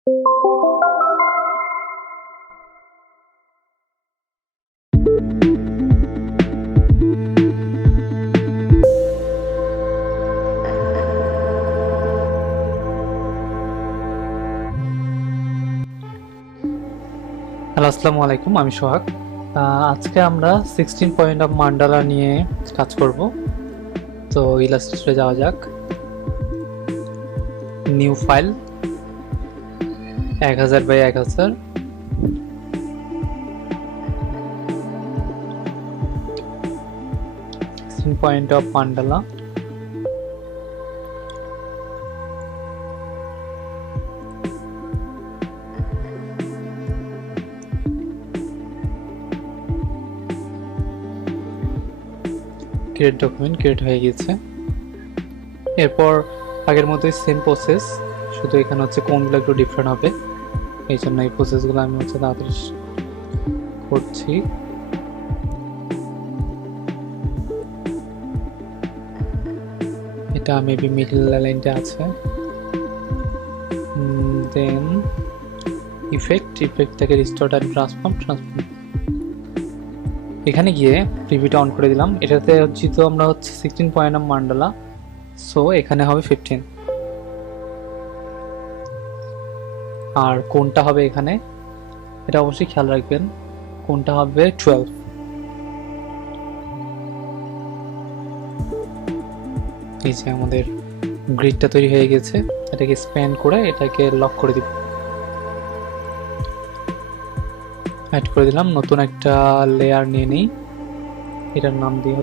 Hello, আসসালামু আলাইকুম। আমি সোহাগ। আজকে আমরা 16 পয়েন্ট অফ মান্ডালা নিয়ে কাজ করব। তো ইলাস্ট্রেটরে যাওয়া যাক। New file 1000 by 1000, point of mandala. Create document create হয়ে গেছে। এরপর আগের মতোই সেম প্রসেস, শুধু এখানে হচ্ছে কোনগুলো একটু ডিফারেন্ট হবে, এই জন্য এই প্রসেসগুলো আমি তাড়াতাড়ি করছি। এটা মেবি মিডল লাইনটা আছে। দেন ইফেক্ট থেকে রিস্টোর অ্যান্ড ট্রান্সফর্ম। এখানে গিয়ে প্রিভিউটা অন করে দিলাম। এটাতে যেহেতু আমরা 16 পয়েন্ট অফ মান্ডালা, সো এখানে হবে 15। আর কোনটা হবে এখানে, এটা অবশ্যই খেয়াল রাখবেন, কোনটা হবে 12। এই যে আমাদের গ্রিডটা তৈরি হয়ে গেছে, এটাকে স্প্যান করে এটাকে লক করে দিব। অ্যাড করে দিলাম। নতুন একটা লেয়ার নিয়ে নিই, এটার নাম দিয়ে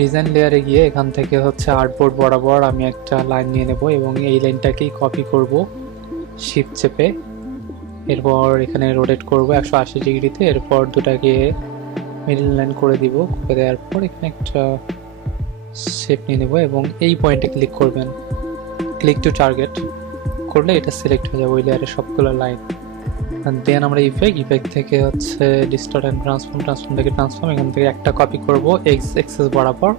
ডিজাইন লেয়ারে গিয়ে এখান থেকে আর্টবোর্ড বরাবর আমি একটা লাইন নিয়ে নেব এবং এই লাইনটাকেই কপি করব শিফট চেপে। এরপর এখানে রোটেট করব 180 ডিগ্রিতে। এরপর দুটাকে মিডল লাইন করে দিব। করে দেওয়ার পর এখানে একটা শেপ নিয়ে নেব এবং এই পয়েন্টে ক্লিক করবেন। ক্লিক টু টার্গেট করলে এটা সিলেক্ট হয়ে যাবে ওই লেয়ারের সবগুলো লাইন। দেন আমরা ইফেক্ট থেকে ডিস্টর্ট অ্যান্ড ট্রান্সফর্ম থেকে ট্রান্সফর্ম, এখান থেকে একটা কপি করব এক্সেস বরাবর।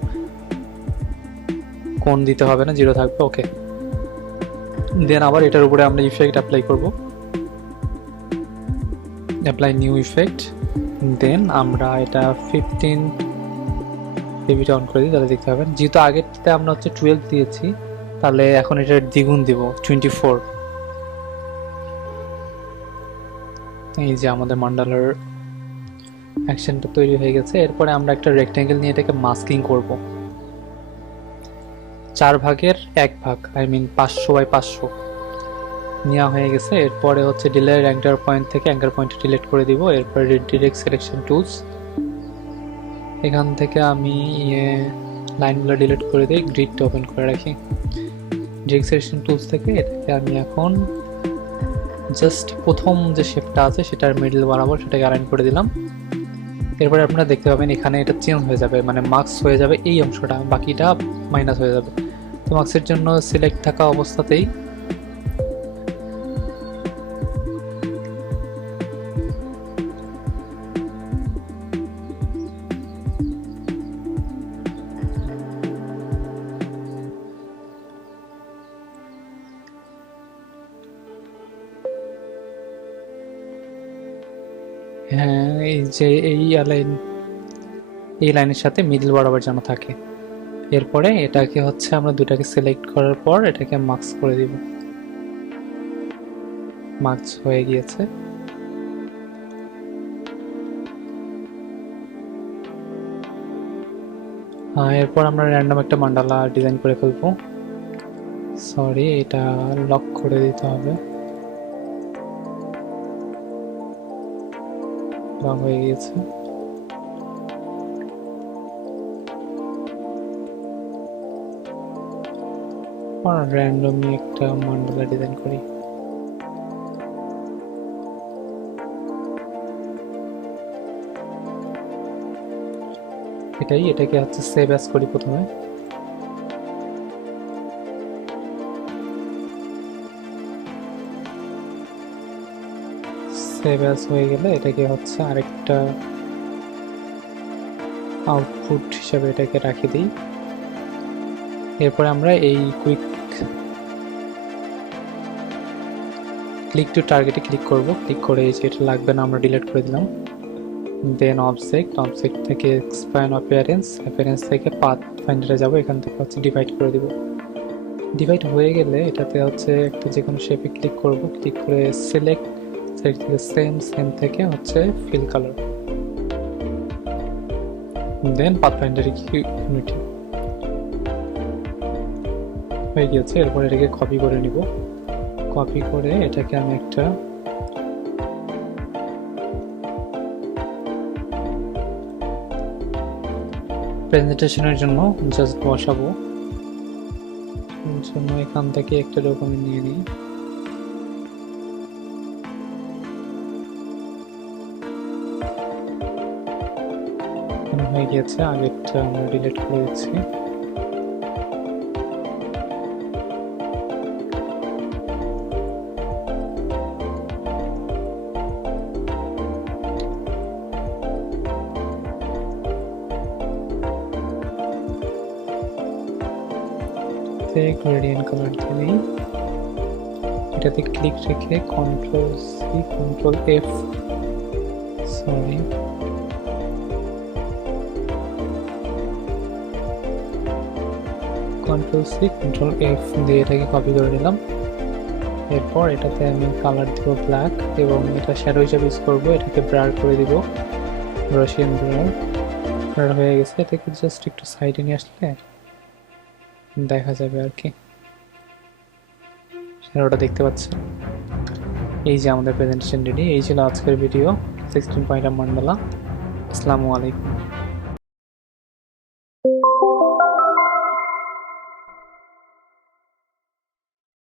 কোন দিতে হবে না, 0 থাকবে। ওকে। দেন আবার এটার উপরে আমরা ইফেক্ট অ্যাপ্লাই করব। Apply new effect. দেন আমরা এটা 15 টিভিটা অন করে দিই, তাহলে দেখতে পাবেন। যেহেতু আগেরটাতে আমরা 12 দিয়েছি, তাহলে এখন এটা দ্বিগুণ দিব, 24। এই যে আমাদের মান্ডালার অ্যাকশনটা তৈরি হয়ে গেছে। এরপরে আমরা একটা রেক্ট্যাঙ্গেল নিয়ে এটাকে মাস্কিং করব। 4 ভাগের 1 ভাগ, 500 বাই 500 নেওয়া হয়ে গেছে। এরপরে ডিলেট অ্যাঙ্কার পয়েন্ট থেকে অ্যাঙ্কার পয়েন্টে ডিলিট করে দিব। এরপরে ডিরেক্ট সিলেকশন টুলস, এখান থেকে আমি লাইনগুলো ডিলিট করে দিই, গ্রিডটা ওপেন করে রাখি। ডিরেক্ট সিলেকশন টুলস থেকে এটাকে আমি এখন জাস্ট প্রথম যে শেপটা আছে সেটার মিডল বরাবর সেটাকে অ্যালাইন করে দিলাম। এরপরে আপনারা দেখতে পাবেন এখানে এটা চেঞ্জ হয়ে যাবে, মানে মার্কস হয়ে যাবে এই অংশটা, বাকিটা মাইনাস হয়ে যাবে। তো মার্কসের জন্য সিলেক্ট থাকা অবস্থাতেই হ্যাঁ, এই যে এই লাইনের সাথে মিডল বরাবর যেন থাকে। এরপরে এটাকে আমরা দুটাকে সিলেক্ট করার পর এটাকে মার্কস করে দিব। মার্কস হয়ে গিয়েছে। এরপর আমরা র্যান্ডম একটা মান্ডালা ডিজাইন করে ফেলবো। সরি, এটা লক করে দিতে হবে। লক হয়ে গিয়েছে। র্যান্ডমলি একটা মান্ডালা ডিজাইন করি। এটাকে সেভ অ্যাজ করি প্রথমে। সেভ অ্যাজ হয়ে গেলে এটাকে আরেকটা আউটপুট হিসাবে এটাকে রাখি দিই। এরপরে আমরা এই কুইক ক্লিক টু টার্গেটে ক্লিক করব, ক্লিক করে এই যে এটা লাগবে না আমরা ডিলিট করে দিলাম। দেন অবজেক্ট থেকে এক্সপ্যান্ড অ্যাপিয়ারেন্স থেকে পাথ ফাইন্ডারে যাব, এখান থেকে হচ্ছে ডিভাইড করে দিব। ডিভাইড হয়ে গেলে এটাতে হচ্ছে একটা যে কোনো শেপে ক্লিক করব, ক্লিক করে সিলেক্ট থেকে সেম থেকে হচ্ছে ফিল কালার, দেন পাথ ফাইন্ডারে ইউনিটি হয়ে গিয়েছে। এরপর এটাকে কপি করে নিব, কপি করে এটাকে আমি একটা প্রেজেন্টেশনের জন্য জাস্ট বসাবো। এর জন্য এখান থেকে একটা ডকুমেন্ট নিয়ে নিই, হয়ে গিয়েছে। আগেরটা আমরা ডিলিট করে দিচ্ছি। গ্রেডিয়েন্ট কালার দিয়ে দিই, এটাতে ক্লিক রেখে কন্ট্রোল সি কন্ট্রোল এফ দিয়ে এটাকে কপি করে নিলাম। এরপর এটাতে আমি কালার দিব ব্ল্যাক এবং এটা শ্যাডো হিসাবে ইউজ করবো। এটাকে ব্লার করে দিব, রাশিয়ান ব্লার হয়ে গেছে। এটাকে জাস্ট একটু সাইডে নিয়ে আসলে দেখা যাবে আর কি, শ্যাডোটা দেখতে পাচ্ছেন। এই যে আমাদের প্রেজেন্টেশন রেডি। এই ছিল আজকের ভিডিও 16 পয়েন্ট অফ মান্ডালা। আসসালামু আলাইকুম।